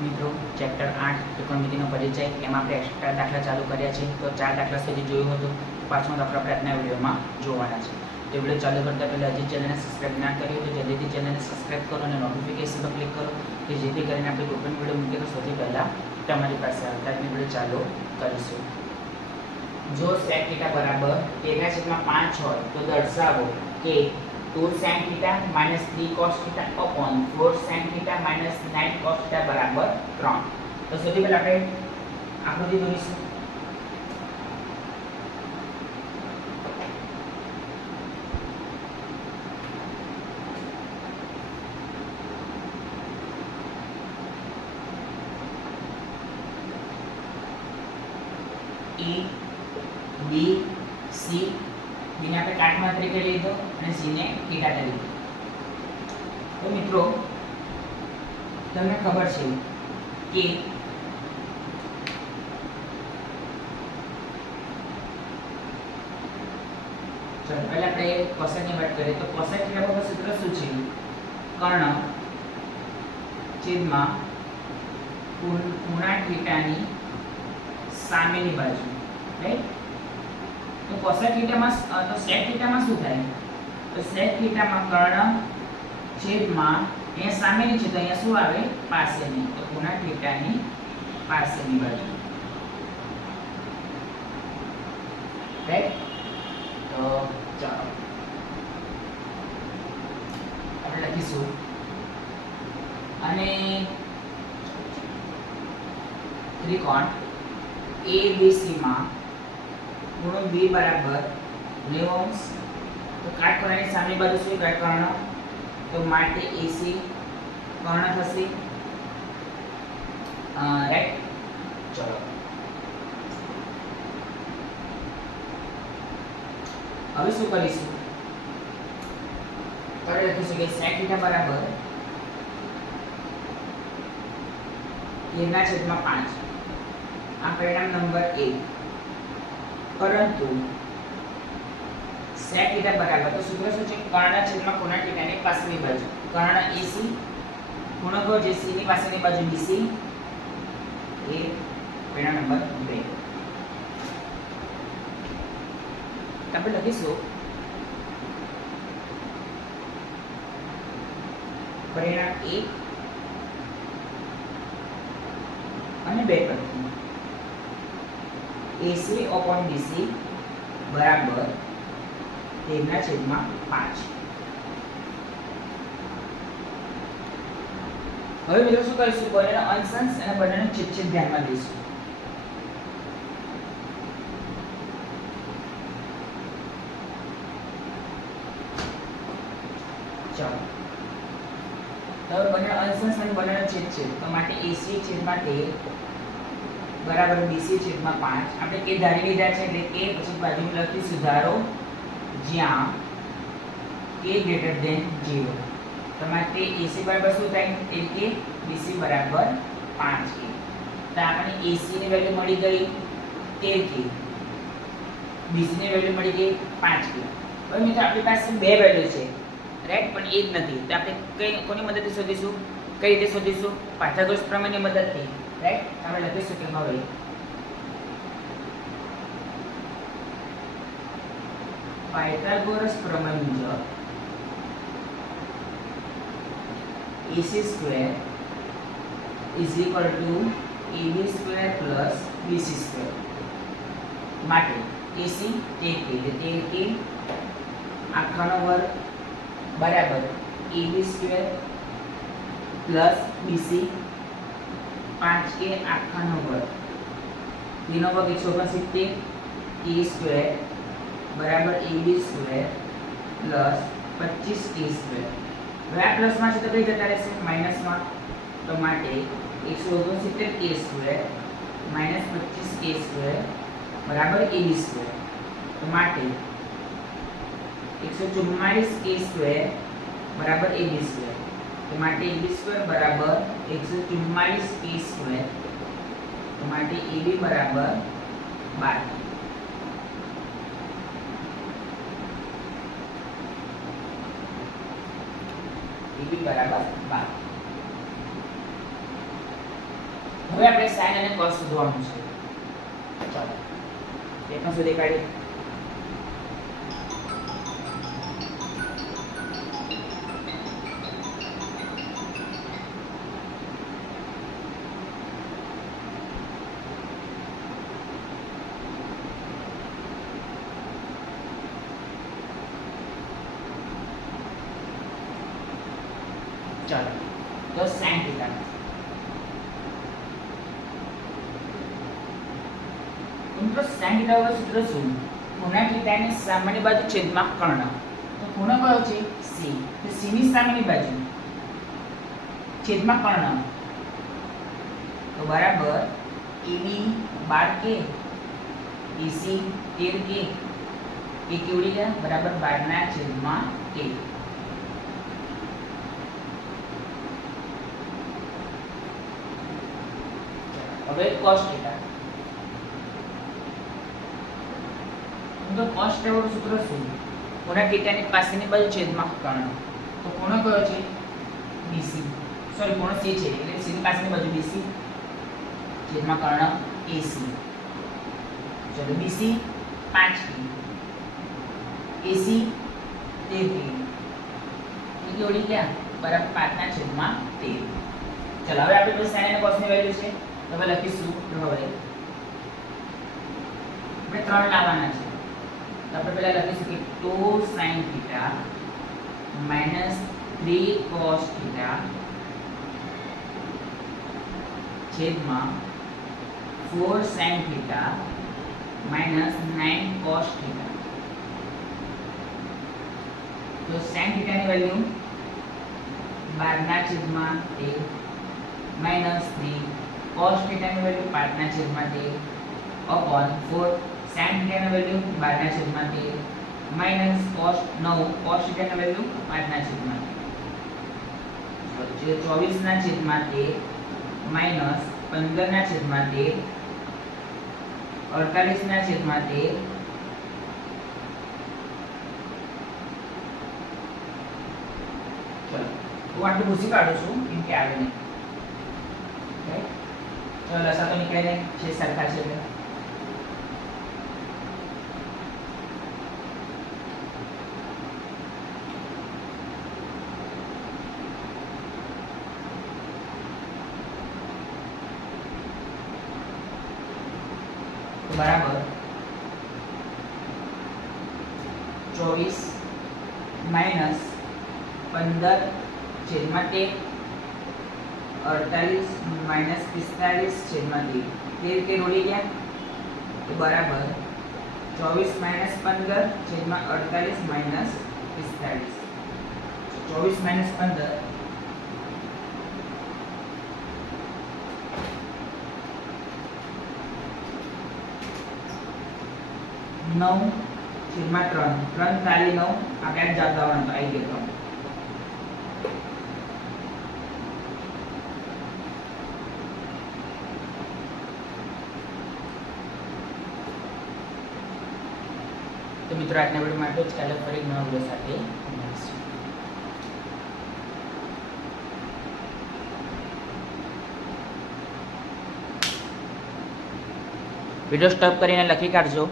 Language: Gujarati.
મિત્રો ચેપ્ટર 8 ત્રિકોણમિતિનો પરિચય એમાં આપણે એક્સ્ટ્રા દાખલા ચાલુ કર્યા છે. તો 4 દાખલા સુધી જોયું હતું. પાંચમો દાખલો આપણે આજના વિડીયોમાં જોવાના છે. તો વિડીયો ચાલુ કરતા પહેલાં હજી ચેનલને સબસ્ક્રાઈબ ના કરી હોય તો જલ્દીથી ચેનલને સબસ્ક્રાઈબ કરો અને નોટિફિકેશન પર ક્લિક કરો કે જેથી કરીને આપણે કોઈ પણ વિડીયો મૂકીએ તો સૌથી પહેલાં તમારી પાસે આવે. આજની વિડીયો ચાલુ કરીશું. જો sec θ બરાબર 13/5 હોય તો દર્શાવો કે 2 sin θ minus 3 cos θ upon 4 sin θ minus 9 cos θ બરાબર 3. તો સૌથી પહેલા આપણે આકૃતિ દોરીશું. A B C B ને આપણે કાટમાં તરીકે લીધો અને C ને θ તરીકે. તો મિત્રો તમને ખબર છે કે ચલો પહેલા આપણે કોસેકની વાત કરીએ તો કોસેક θ બરાબર સૂત્ર શું છે? કર્ણ છેદમાં પૂર્ણાંક θની સામેની બાજુ, રાઈટ? તો કોસેક થીટામાં તો સેક થીટામાં શું થાય? તો સેક થીટામાં કર્ણ છેદમાં અહીંયા સામેની છે તો અહીંયા શું આવે? પાસેની. તો પૂર્ણાંક થીટાની પાસેની બાજુ, રાઈટ? તો ચાલો આપણે લખીશું અને ત્રિકોણ ABC માં ખૂણો B બરાબર 90°. તો કાટખૂણાની સામેની બાજુ શું? કાટખૂણો. તો માટે AC કર્ણ થશે, રાઈટ? ચલો હવે શું કરીશું? હવે લખીશું કે sec θ બરાબર 13/5. આ પરિણામ નંબર 1. પરંતુ sec θ બરાબર તો સૂત્ર શું છે? કર્ણ છેદમાં ખૂણા θની પાસેની બાજુ. કર્ણ AC ખૂણો કયો છે? C ની પાસેની બાજુ BC. એ પરિણામ નંબર 2. આપણે લખીશું પરિણામ 1 અને 2 પરથી AC upon BC બરાબર 13/5. હવે મિત્રો શું કરીશું? બંનેનો અંશ અંશ અને બંનેનો છેદ છેદ ધ્યાનમાં લઈશું. ચાલો તો બંનેનો અંશ અંશ અને બંનેનો છેદ છેદ. તો માટે AC છેદમાં 13 બરાબર BC છેદમાં 5. આપણે કે ધારી લીધા છે એટલે કે પછી બાજુમાં લખી સુધારો જ્યાં k greater than 0. તો માટે AC બરાબર શું થાય? એટલે કે BC બરાબર 5k. તો આપણને AC ની વેલ્યુ મળી ગઈ 13k, BC ની વેલ્યુ મળી ગઈ 5k. હવે મિત્રો આપણી પાસે બે વેલ્યુ છે, રાઈટ? પણ એ જ નથી. તો આપણે કોની મદદથી શોધીશું? કઈ રીતે શોધીશું? પાયથાગોરસ પ્રમેયની મદદથી, રાઈટ? આપણે લખીશું કે હવે પાયથાગોરસ પ્રમેય મુજબ AC square is equal to AB square plus BC square. માટે AC 13k એટલે 13k આખાનો વર્ગ બરાબર AB square plus BC 5k આખાનો વર્ગ. તેનો વર્ગ 169 k સ્ક્વેર બરાબર AB square plus 25k square. હવે આ પ્લસમાં છે તો કઈ જતા રહેશે? માઇનસમાં. તો માટે 169k square minus 25k square બરાબર AB સ્ક્વેર. તો માટે 144k સ્ક્વેર બરાબર AB સ્ક્વેર. તો માટે AB સ્ક્વેર બરાબર 144k સ્ક્વેર. તો માટે AB બરાબર 12. AB બરાબર 12. હવે આપણે sin અને cos શોધવાનું છે. ચાલો એ પણ શોધી કાઢીએ. ચાલો તો sin θ મિત્રો sin θ નું સૂત્ર શું? ખૂણા θ ની સામાન્ય બાજુ છેદમાં કર્ણ. તો ખૂણો કયો છે? c. તો c ની સામેની બાજુ છેદમાં કર્ણ તો બરાબર AB 12k AC 13k એ કેવડી ગયા બરાબર 12/k. હવે cos θ તો cos θ નું સૂત્ર શું? ખૂણા θ ની પાસેની બાજુ છેદમાં કર્ણ. તો ખૂણો કયો છે? BC. સોરી ખૂણો C છે એટલે C ની પાસેની બાજુ BC છેદમાં કર્ણ AC. ચલો BC 5k AC 13k એ કેવડી ગયા બરાબર 5/13. ચલો હવે આપણે sin અને cos ની વેલ્યુ છે તો હવે લખીશું. હવે આપણે 3 લાવવાના છે તો આપણે પહેલા લખીશું કે 2 sin θ minus 3 cos θ છેદમાં 4 sin θ minus 9 cos θ. તો sin θ ની વેલ્યુ 12/13 minus 3 cos θ ની વેલ્યુ 5/13 upon 4 sin θ ની વેલ્યુ 12/13 minus cos 9 cos θ ની વેલ્યુ 5/13 તો 24/13 minus 15/13 48/13 ચલો હું આટલું ભૂસી કાઢું છું કેમ કે આવે નહીં. ચલો લસા તો નીકળે નહીં છે સરખા છે એટલે બરાબર 24 minus 15 છેદમાં 13 48 minus 45 છેદમાં 13 કે રોડી ગયા તો બરાબર 24 minus 15 છેદમાં 48 minus 45 24 minus 15 9 છેદમાં 3 3 તાલી 9 આપણે આ જાત આવવાનું આવી ગયો. તો મિત્રો આજના વિડીયો માટે જ કાલે ફરી નવા વિડીયો સાથે મળીશું. વિડીયો સ્ટોપ કરીને લખી કાઢજો.